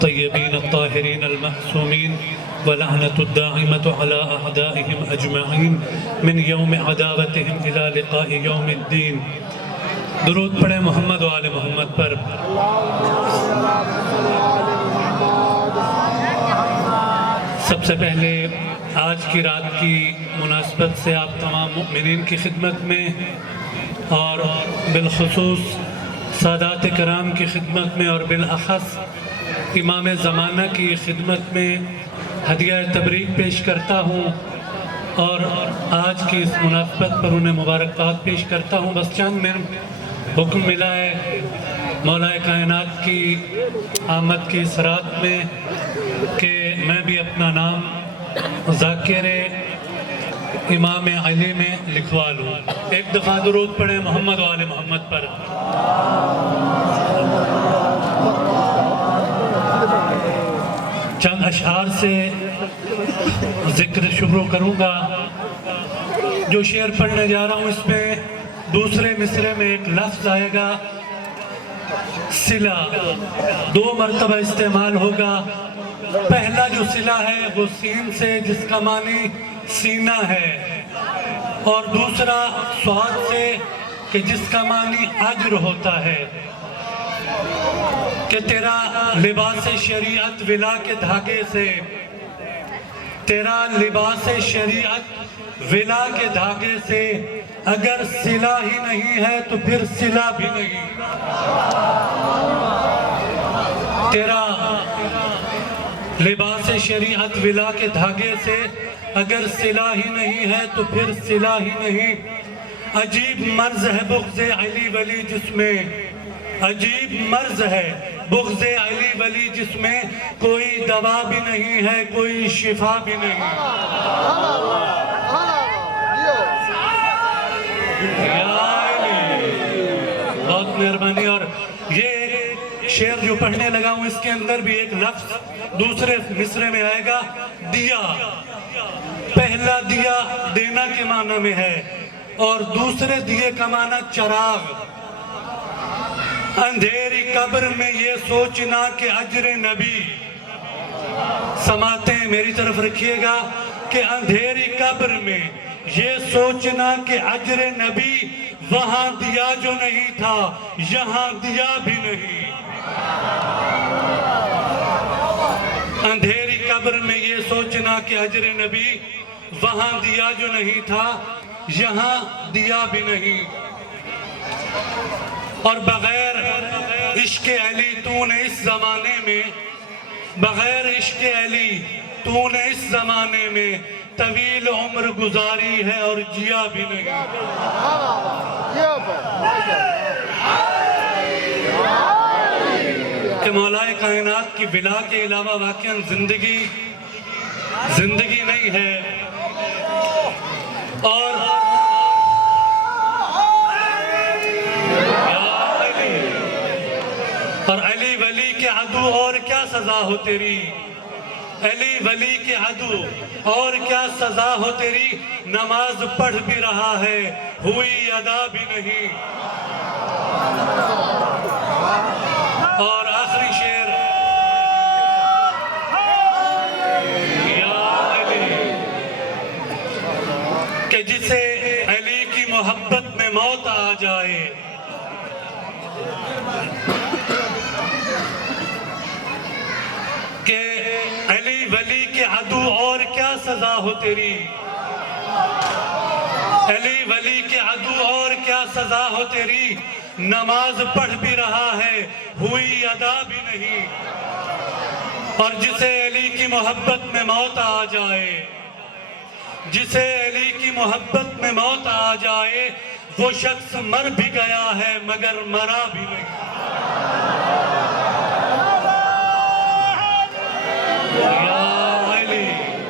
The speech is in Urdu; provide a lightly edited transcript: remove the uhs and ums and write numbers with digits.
طيبين الطاهرين المعصومين ولعنة الداعمة على أعدائهم أجمعين من يوم عداوتهم إلى لقاء يوم الدين. درود پڑھیں محمد و آل محمد پر. سب سے پہلے آج کی رات کی مناسبت سے آپ تمام مؤمنین کی خدمت میں اور بالخصوص سادات کرام کی خدمت میں اور بالاخص امام زمانہ کی خدمت میں ہدیہ تبریک پیش کرتا ہوں اور آج کی اس مناسبت پر انہیں مبارکباد پیش کرتا ہوں. بس چند منٹ حکم ملا ہے مولا کائنات کی آمد کی اس رات میں کہ میں بھی اپنا نام ذاکر امام علی میں لکھوا لوں. ایک دفعہ درود پڑھیں محمد و آل محمد پر. چند اشعار سے ذکر شروع کروں گا. جو شعر پڑھنے جا رہا ہوں اس میں دوسرے مصرے میں ایک لفظ آئے گا صلہ، 2 مرتبہ استعمال ہوگا. پہلا جو صلہ ہے وہ سین سے جس کا معنی سینہ ہے، اور دوسرا صاد سے کہ جس کا معنی اجر ہوتا ہے. کہ تیرا لباس شریعت ولا کے دھاگے سے، تیرا لباس شریعت ولا کے دھاگے سے اگر صلہ ہی نہیں ہے تو پھر صلہ بھی نہیں. تیرا لباس شریعت ولا کے دھاگے سے اگر صلہ ہی نہیں ہے تو پھر صلہ ہی نہیں. عجیب مرض ہے بغض علی ولی جس میں، عجیب مرض ہے بغض علی ولی جس میں کوئی دوا بھی نہیں ہے، کوئی شفا بھی نہیں. بہت مہربانی. اور یہ شعر جو پڑھنے لگا ہوں اس کے اندر بھی ایک لفظ دوسرے مصرے میں آئے گا دیا. پہلا دیا دینا کے معنی میں ہے اور دوسرے دیے کا معنی چراغ. اندھیری قبر میں یہ سوچنا کہ اجر نبی، سماعتیں میری طرف رکھیے گا، کہ اندھیری قبر میں یہ سوچنا کہ اجر نبی وہاں دیا جو نہیں تھا یہاں دیا بھی نہیں. اندھیری قبر میں یہ سوچنا کہ اجر نبی وہاں دیا جو نہیں تھا یہاں دیا بھی نہیں. اور بغیر عشق علی تو نے اس زمانے میں، بغیر عشق علی تو نے اس زمانے میں طویل عمر گزاری ہے اور جیا بھی نہیں. کہ مولا کائنات کی بلا کے علاوہ واقعاً زندگی نہیں ہے. اور علی ولی کے عدو اور کیا سزا ہو تیری، علی ولی کے عدو اور کیا سزا ہو تیری. نماز پڑھ بھی رہا ہے ہوئی ادا بھی نہیں. اور آخری شعر یا علی، کہ جسے علی کی محبت میں موت آ جائے، کہ علی ولی کے عدو اور کیا سزا ہو تیری، علی ولی کے عدو اور کیا سزا ہو تیری. نماز پڑھ بھی رہا ہے ہوئی ادا بھی نہیں. اور جسے علی کی محبت میں موت آ جائے، جسے علی کی محبت میں موت آ جائے، وہ شخص مر بھی گیا ہے مگر مرا بھی نہیں.